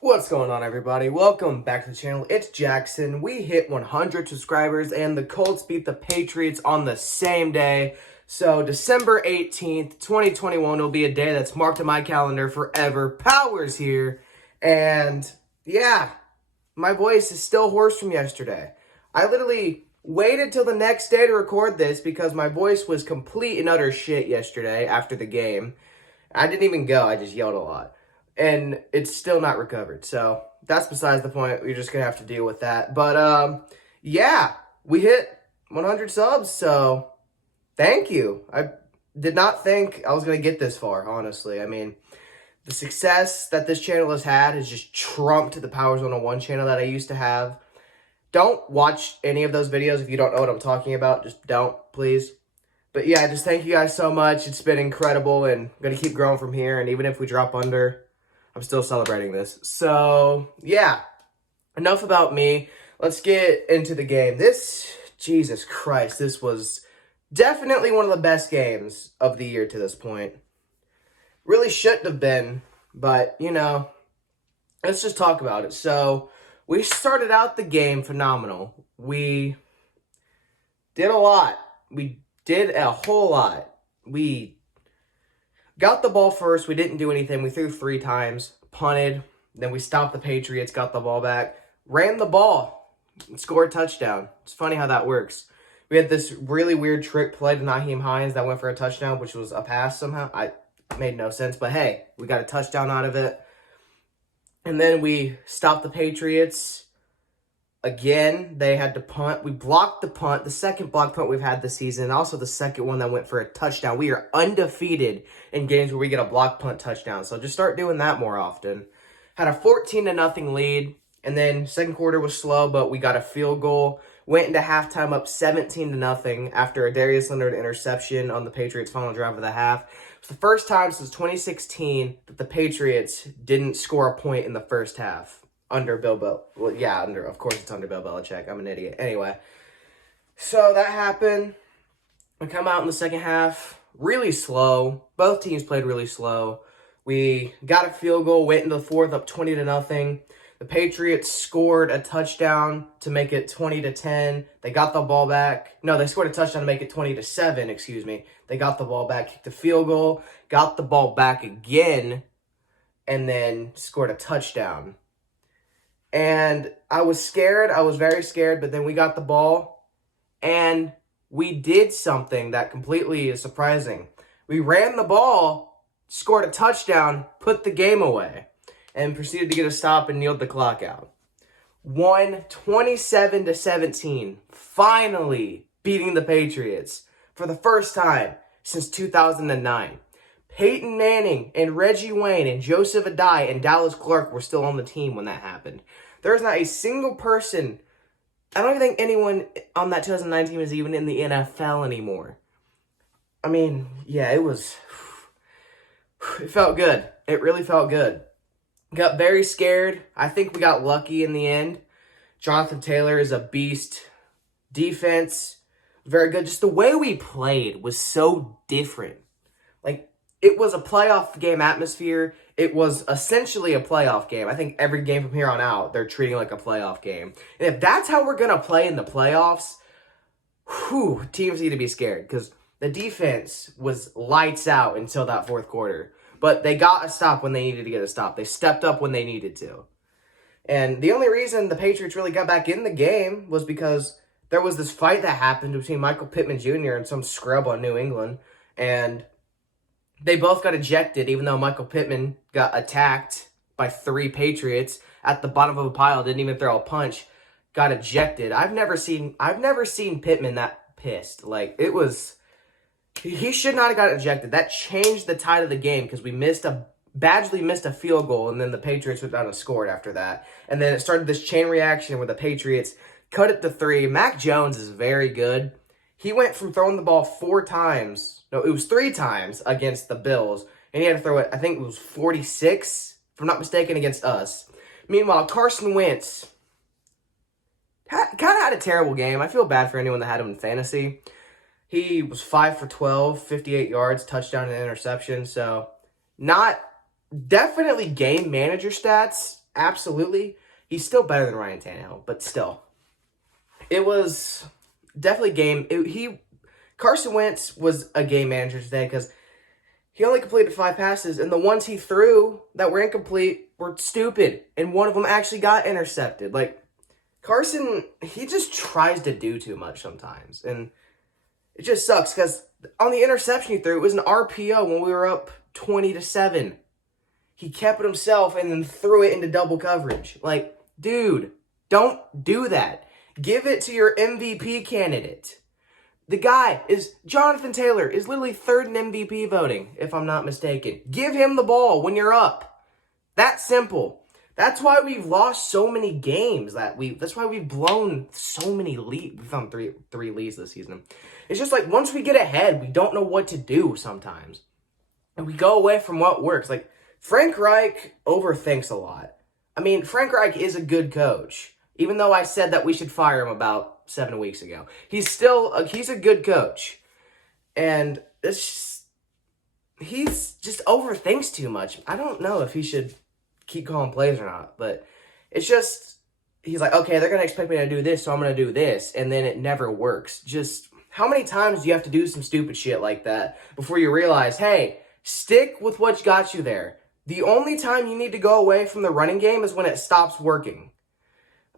What's going on, everybody? Welcome back to the channel. It's Jackson. We hit 100 subscribers and the Colts beat the Patriots on the same day. So December 18th, 2021 will be a day that's marked in my calendar forever. Power's here. And yeah, my voice is still hoarse from yesterday. I literally waited till the next day to record this because my voice was complete and utter shit yesterday after the game. I didn't even go. I just yelled a lot. And it's still not recovered. So that's besides the point. We're just going to have to deal with that. But, yeah, we hit 100 subs. So thank you. I did not think I was going to get this far, honestly. I mean, the success that this channel has had has just trumped the Powers 101 channel that I used to have. Don't watch any of those videos if you don't know what I'm talking about. Just don't, please. But yeah, just thank you guys so much. It's been incredible and I'm going to keep growing from here. And even if we drop under, I'm still celebrating this. So, yeah, enough about me. Let's get into the game. Jesus Christ, this was definitely one of the best games of the year to this point. Really shouldn't have been, but, you know, let's just talk about it. So, we started out the game phenomenal. We did a lot. We did a whole lot. We got the ball first. We didn't do anything. We threw 3 times, punted. Then we stopped the Patriots, got the ball back, ran the ball, and scored a touchdown. It's funny how that works. We had this really weird trick play to Nyheim Hines that went for a touchdown, which was a pass somehow. It made no sense, but hey, we got a touchdown out of it. And then we stopped the Patriots. Again, they had to punt. We blocked the punt, the second block punt we've had this season, and also the second one that went for a touchdown. We are undefeated in games where we get a block punt touchdown, so just start doing that more often. Had a 14-0 lead, and then second quarter was slow, but we got a field goal. Went into halftime up 17-0 after a Darius Leonard interception on the Patriots' final drive of the half. It's the first time since 2016 that the Patriots didn't score a point in the first half. Under Bill Well, yeah, of course it's under Bill Belichick. I'm an idiot. Anyway, so that happened. We come out in the second half, really slow. Both teams played really slow. We got a field goal, went into the fourth up 20-0. The Patriots scored a touchdown to make it 20-10. They got the ball back. No, they scored a touchdown to make it 20-7, excuse me. They got the ball back, kicked the field goal, got the ball back again, and then scored a touchdown. And I was scared. I was very scared, but then we got the ball, and we did something that completely is surprising. We ran the ball, scored a touchdown, put the game away, and proceeded to get a stop and kneeled the clock out. Won 27-17, finally beating the Patriots for the first time since 2009. Peyton Manning and Reggie Wayne and Joseph Adai and Dallas Clark were still on the team when that happened. There's not a single person, I don't even think anyone on that 2009 team is even in the NFL anymore. I mean, yeah, it felt good. It really felt good. Got very scared. I think we got lucky in the end. Jonathan Taylor is a beast. Defense, very good. Just the way we played was so different. Like, it was a playoff game atmosphere. It was essentially a playoff game. I think every game from here on out, they're treating it like a playoff game. And if that's how we're going to play in the playoffs, teams need to be scared. Because the defense was lights out until that fourth quarter. But they got a stop when they needed to get a stop. They stepped up when they needed to. And the only reason the Patriots really got back in the game was because there was this fight that happened between Michael Pittman Jr. and some scrub on New England. And they both got ejected, even though Michael Pittman got attacked by 3 Patriots at the bottom of a pile, didn't even throw a punch, got ejected. I've never seen Pittman that pissed. Like, it was, he should not have got ejected. That changed the tide of the game because we Badgley missed a field goal, and then the Patriots went down and scored after that. And then it started this chain reaction where the Patriots cut it to 3. Mac Jones is very good. He went from throwing the ball 4 times. No, it was 3 times against the Bills. And he had to throw it, I think it was 46, if I'm not mistaken, against us. Meanwhile, Carson Wentz kind of had a terrible game. I feel bad for anyone that had him in fantasy. He was 5 for 12, 58 yards, touchdown and interception. So, not definitely game manager stats absolutely. He's still better than Ryan Tannehill, but still. It was definitely Carson Wentz was a game manager today because he only completed 5 passes, and the ones he threw that were incomplete were stupid, and one of them actually got intercepted. Like, Carson, he just tries to do too much sometimes, and it just sucks because on the interception he threw, it was an RPO when we were up 20-7. He kept it himself and then threw it into double coverage. Like, dude, don't do that. Give it to your MVP candidate. The guy is, Jonathan Taylor, is literally 3rd in MVP voting, if I'm not mistaken. Give him the ball when you're up. That's simple. That's why we've lost so many games. That's why we've blown so many leads. We've found three leads this season. It's just like, once we get ahead, we don't know what to do sometimes. And we go away from what works. Like, Frank Reich overthinks a lot. I mean, Frank Reich is a good coach. Even though I said that we should fire him about 7 weeks ago. He's a good coach. And he's just overthinks too much. I don't know if he should keep calling plays or not, but it's just, he's like, okay, they're going to expect me to do this, so I'm going to do this, and then it never works. Just, how many times do you have to do some stupid shit like that before you realize, hey, stick with what got you there. The only time you need to go away from the running game is when it stops working.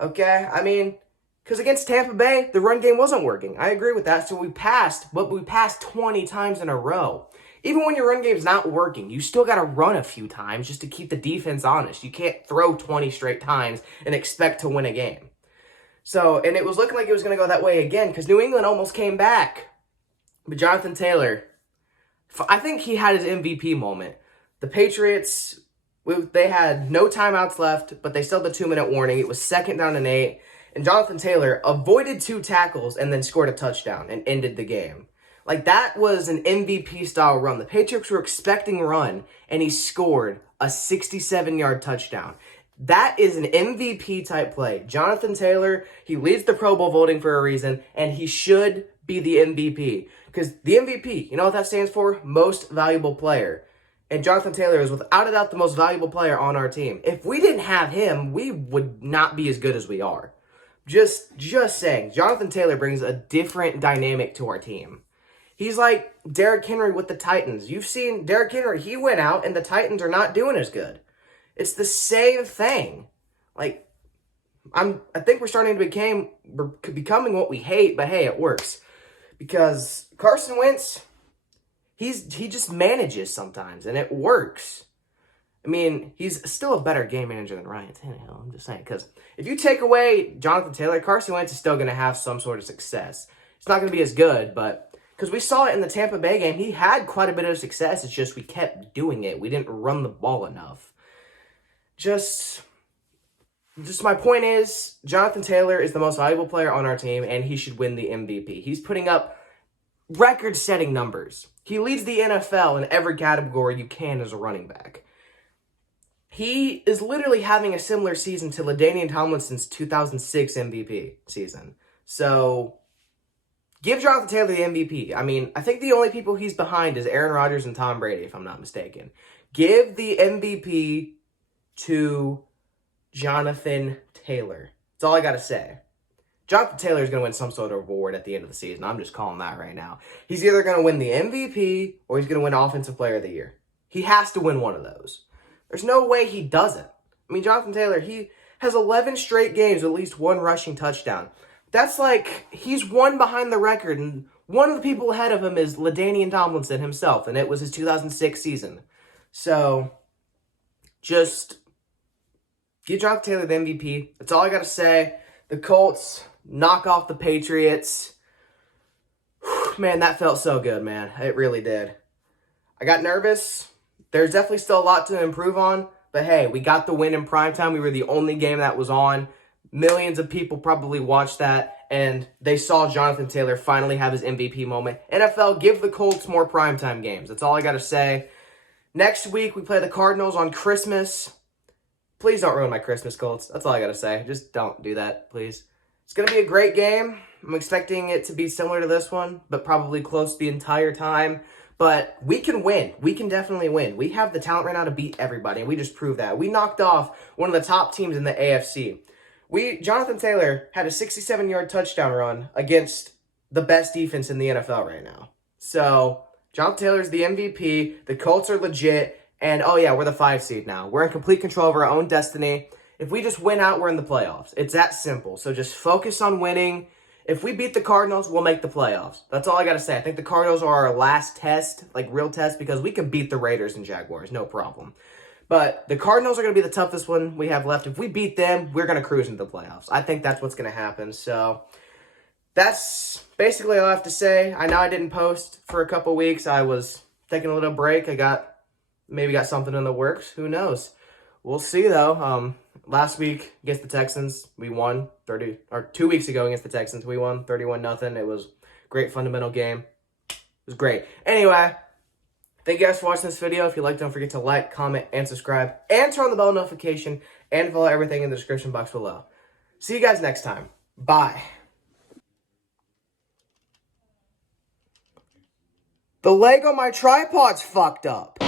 Okay? I mean, because against Tampa Bay, the run game wasn't working. I agree with that. So we passed 20 times in a row. Even when your run game's not working, you still got to run a few times just to keep the defense honest. You can't throw 20 straight times and expect to win a game. So, and it was looking like it was going to go that way again because New England almost came back. But Jonathan Taylor, I think he had his MVP moment. The Patriots, they had no timeouts left, but they still had the 2-minute warning. It was 2nd down and 8. And Jonathan Taylor avoided 2 tackles and then scored a touchdown and ended the game. Like, that was an MVP-style run. The Patriots were expecting run, and he scored a 67-yard touchdown. That is an MVP-type play. Jonathan Taylor, he leads the Pro Bowl voting for a reason, and he should be the MVP. Because the MVP, you know what that stands for? Most Valuable Player. And Jonathan Taylor is without a doubt the most valuable player on our team. If we didn't have him, we would not be as good as we are. Just saying, Jonathan Taylor brings a different dynamic to our team. He's like Derrick Henry with the Titans. You've seen Derrick Henry, he went out and the Titans are not doing as good. It's the same thing. Like, I think we're starting to becoming what we hate, but hey, it works. Because Carson Wentz, he just manages sometimes, and it works. I mean, he's still a better game manager than Ryan Tannehill, I'm just saying. Because if you take away Jonathan Taylor, Carson Wentz is still going to have some sort of success. It's not going to be as good, but because we saw it in the Tampa Bay game, he had quite a bit of success. It's just we kept doing it. We didn't run the ball enough. Just my point is, Jonathan Taylor is the most valuable player on our team, and he should win the MVP. He's putting up record-setting numbers. He leads the NFL in every category you can as a running back. He is literally having a similar season to LaDainian Tomlinson's 2006 MVP season. So, give Jonathan Taylor the MVP. I mean, I think the only people he's behind is Aaron Rodgers and Tom Brady, if I'm not mistaken. Give the MVP to Jonathan Taylor. That's all I got to say. Jonathan Taylor is going to win some sort of award at the end of the season. I'm just calling that right now. He's either going to win the MVP or he's going to win Offensive Player of the Year. He has to win one of those. There's no way he doesn't. I mean, Jonathan Taylor, he has 11 straight games with at least 1 rushing touchdown. That's like, he's one behind the record, and one of the people ahead of him is LaDainian Tomlinson himself, and it was his 2006 season. So, just give Jonathan Taylor the MVP. That's all I got to say. The Colts knock off the Patriots. Whew, man, that felt so good, man. It really did. I got nervous. There's definitely still a lot to improve on, but hey, we got the win in primetime. We were the only game that was on. Millions of people probably watched that, and they saw Jonathan Taylor finally have his MVP moment. NFL, give the Colts more primetime games. That's all I got to say. Next week, we play the Cardinals on Christmas. Please don't ruin my Christmas, Colts. That's all I got to say. Just don't do that, please. It's going to be a great game. I'm expecting it to be similar to this one, but probably close the entire time. But we can win. We can definitely win. We have the talent right now to beat everybody, and we just proved that. We knocked off one of the top teams in the AFC. Jonathan Taylor had a 67-yard touchdown run against the best defense in the NFL right now. So, Jonathan Taylor's the MVP. The Colts are legit. And, oh yeah, we're the 5 seed now. We're in complete control of our own destiny. If we just win out, we're in the playoffs. It's that simple. So just focus on winning. If we beat the Cardinals, we'll make the playoffs. That's all I got to say. I think the Cardinals are our last test, like real test, because we can beat the Raiders and Jaguars, no problem. But the Cardinals are going to be the toughest one we have left. If we beat them, we're going to cruise into the playoffs. I think that's what's going to happen. So that's basically all I have to say. I know I didn't post for a couple weeks. I was taking a little break. Maybe got something in the works. Who knows? We'll see, though. Last week against the Texans, we won 2 weeks ago against the Texans, we won 31-0. It was a great fundamental game. It was great. Anyway, thank you guys for watching this video. If you liked, don't forget to like, comment, and subscribe, and turn on the bell notification, and follow everything in the description box below. See you guys next time. Bye. The leg on my tripod's fucked up.